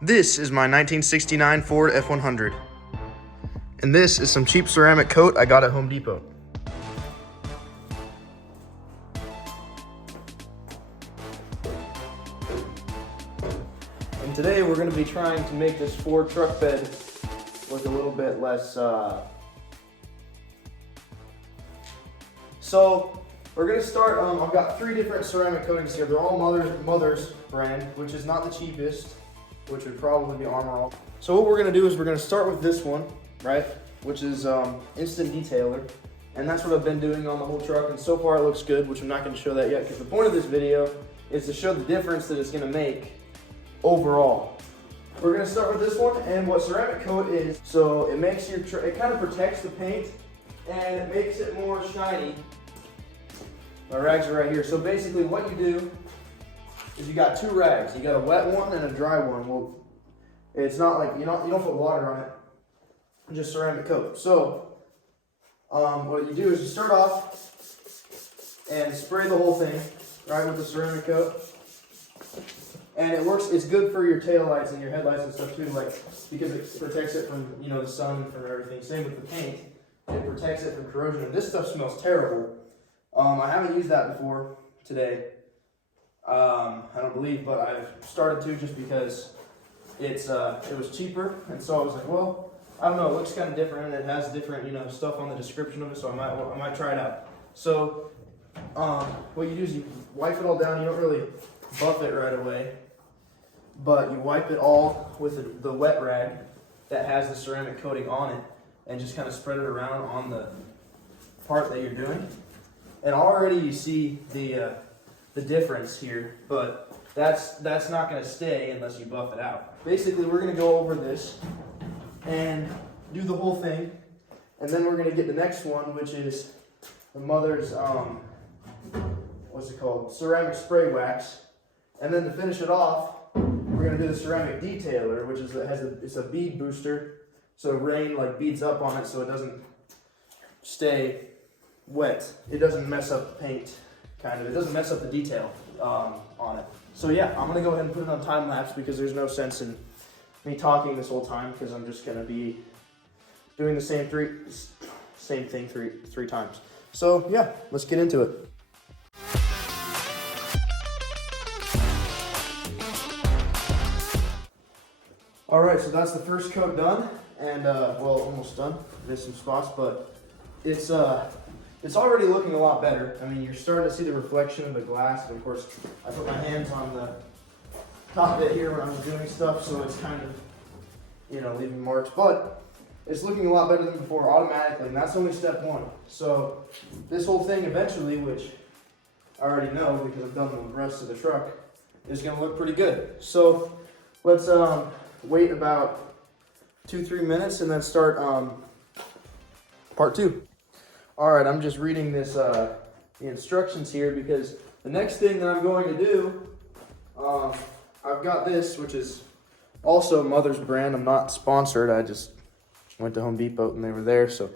This is my 1969 Ford F100. And this is some cheap ceramic coat I got at Home Depot. And today we're going to be trying to make this Ford truck bed look a little bit less, So we're going to start, I've got 3 different ceramic coatings here. They're all Mother's brand, which is not the cheapest, which would probably be Armor All. So what we're going to do is we're going to start with this one, right, which is Instant Detailer. And that's what I've been doing on the whole truck, and so far it looks good, which I'm not going to show that yet, because the point of this video is to show the difference that it's going to make overall. We're going to start with this one, and what ceramic coat is, so it makes your, it kind of protects the paint, and it makes it more shiny. My rags are right here. So basically what you do is you got 2 rags. You got a wet one and a dry one. Well, it's not like, you don't put water on it, just ceramic coat. So what you do is you start off and spray the whole thing, right, with the ceramic coat. And it works, it's good for your tail lights and your headlights and stuff too, like, because it protects it from, the sun and from everything. Same with the paint. It protects it from corrosion. And this stuff smells terrible. I haven't used that before today. I don't believe, but I've started to just because it was cheaper, and so I was like, well, I don't know, it looks kind of different, and it has different, stuff on the description of it, so I might try it out. So, what you do is you wipe it all down. You don't really buff it right away, but you wipe it all with the wet rag that has the ceramic coating on it, and just kind of spread it around on the part that you're doing. And already you see the difference here, but that's not going to stay unless you buff it out. Basically, we're going to go over this and do the whole thing, and then we're going to get the next one, which is the Mother's what's it called, ceramic spray wax. And then to finish it off, we're going to do the ceramic detailer, which is it's a bead booster, so rain beads up on it so it doesn't stay wet. It doesn't mess up the paint, kind of. It doesn't mess up the detail on it. So yeah, I'm gonna go ahead and put it on time lapse because there's no sense in me talking this whole time, because I'm just gonna be doing the same thing three times. So yeah, let's get into it. All right, so that's the first coat done, and well, almost done. There's some spots, but it's already looking a lot better. I mean, you're starting to see the reflection of the glass, and of course, I put my hands on the top bit here when I was doing stuff, so it's kind of, leaving marks, but it's looking a lot better than before automatically, and that's only step 1. So this whole thing eventually, which I already know because I've done the rest of the truck, is gonna look pretty good. So let's wait about 2-3 minutes and then start part 2. All right, I'm just reading this the instructions here, because the next thing that I'm going to do, I've got this, which is also Mother's brand. I'm not sponsored. I just went to Home Depot and they were there. So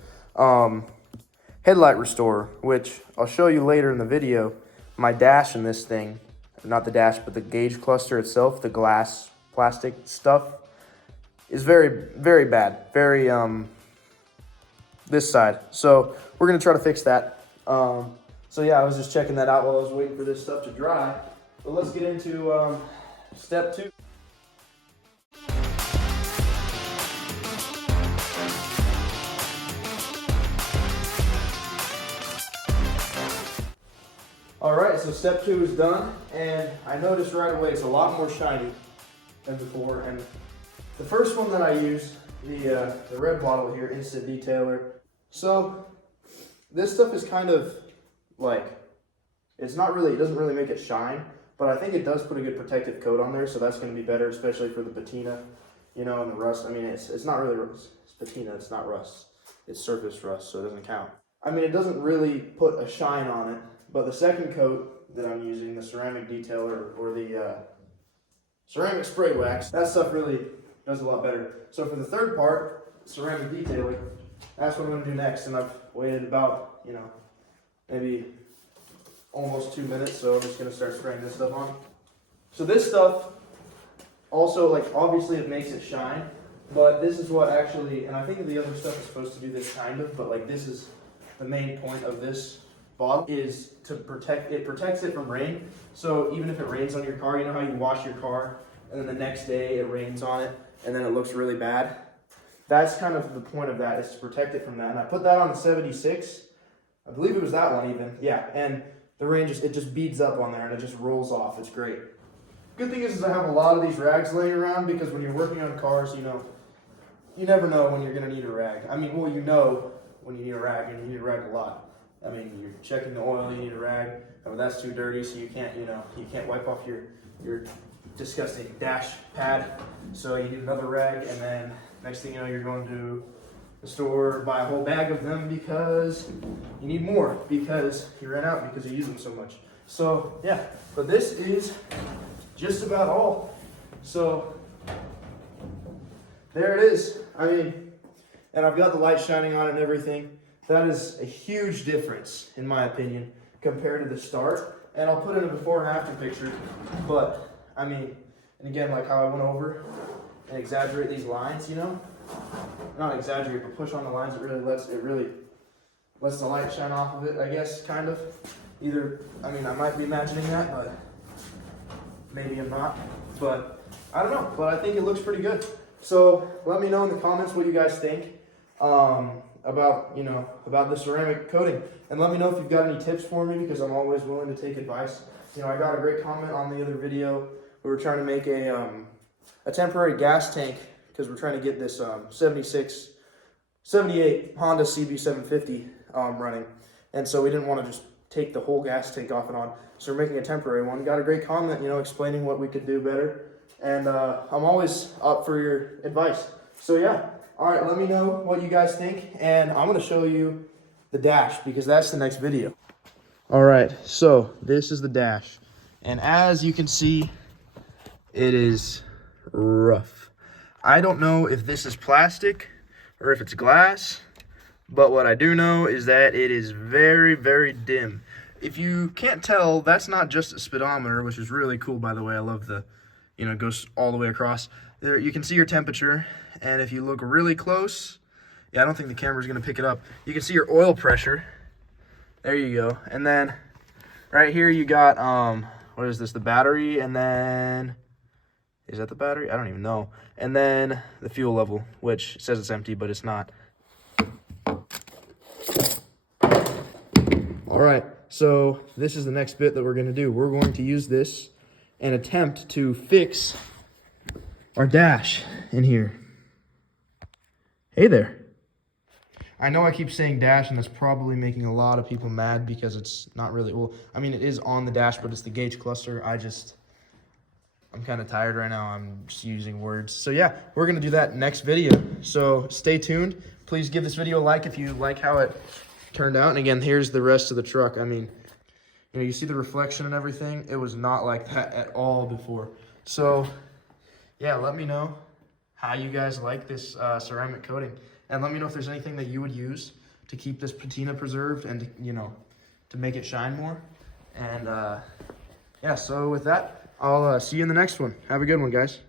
headlight restorer, which I'll show you later in the video. My dash in this thing, not the dash, but the gauge cluster itself, the glass plastic stuff, is very, very bad. Very this side. So we're gonna try to fix that. So yeah, I was just checking that out while I was waiting for this stuff to dry. But let's get into step 2. All right, so step 2 is done, and I noticed right away it's a lot more shiny than before. And the first one that I used, the red bottle here, Instant Detailer. So this stuff is kind of like, it doesn't really make it shine, but I think it does put a good protective coat on there, so that's going to be better, especially for the patina, and the rust. I mean, it's not really rust. It's patina, it's not rust. It's surface rust, so it doesn't count. I mean, it doesn't really put a shine on it, but the second coat that I'm using, the ceramic detailer or the ceramic spray wax, that stuff really does a lot better. So for the third part, ceramic detailing, that's what I'm going to do next, and I've waited about, maybe almost 2 minutes, so I'm just going to start spraying this stuff on. So this stuff Also, like, obviously it makes it shine, but this is what actually, and I think the other stuff is supposed to do this kind of, but like this is the main point of this bottle, is to protect it. Protects it from rain. So even if it rains on your car, you know how you wash your car and then the next day it rains on it and then it looks really bad? That's kind of the point of that, is to protect it from that. And I put that on the 76. I believe it was that one even. Yeah, and the rain it just beads up on there and it just rolls off. It's great. Good thing is I have a lot of these rags laying around, because when you're working on cars, you know, you never know when you're going to need a rag. I mean, well, you know when you need a rag, and you need a rag a lot. I mean, you're checking the oil, you need a rag. Oh, that's too dirty, so you can't, you know, you can't wipe off your disgusting dash pad. So you need another rag, and then next thing you know, you're going to the store, buy a whole bag of them because you need more, because you ran out because you use them so much. So yeah, but this is just about all. So there it is. I mean, and I've got the light shining on it and everything. That is a huge difference, in my opinion, compared to the start. And I'll put in a before and after picture. But I mean, and again, like how I went over and exaggerate these lines, you know, not exaggerate, but push on the lines. It really lets the light shine off of it, I guess, kind of. Either, I mean, I might be imagining that, but maybe I'm not. But I don't know. But I think it looks pretty good. So let me know in the comments what you guys think about the ceramic coating, and let me know if you've got any tips for me, because I'm always willing to take advice. You know, I got a great comment on the other video. We were trying to make a temporary gas tank, because we're trying to get this 78 Honda CB750 running, and so we didn't want to just take the whole gas tank off and on, so we're making a temporary one. Got a great comment, you know, explaining what we could do better, and I'm always up for your advice. So yeah, all right, let me know what you guys think, and I'm going to show you the dash, because that's the next video. All right, so this is the dash, and as you can see, it is rough. I don't know if this is plastic or if it's glass, but what I do know is that it is very, very dim. If you can't tell, that's not just a speedometer, which is really cool, by the way. I love the, you know, it goes all the way across. There, you can see your temperature, and if you look really close, yeah, I don't think the camera's going to pick it up. You can see your oil pressure. There you go. And then right here you got, what is this, the battery, and then, is that the battery? I don't even know. And then the fuel level, which says it's empty, but it's not. All right, so this is the next bit that we're going to do. We're going to use this and attempt to fix our dash in here. Hey there. I know I keep saying dash, and that's probably making a lot of people mad, because it's not really, well, I mean, it is on the dash, but it's the gauge cluster. I'm kind of tired right now. I'm just using words. So yeah, we're going to do that next video. So stay tuned. Please give this video a like if you like how it turned out. And again, here's the rest of the truck. I mean, you know, you see the reflection and everything. It was not like that at all before. So yeah, let me know how you guys like this ceramic coating. And let me know if there's anything that you would use to keep this patina preserved and, you know, to make it shine more. And yeah, so with that, I'll see you in the next one. Have a good one, guys.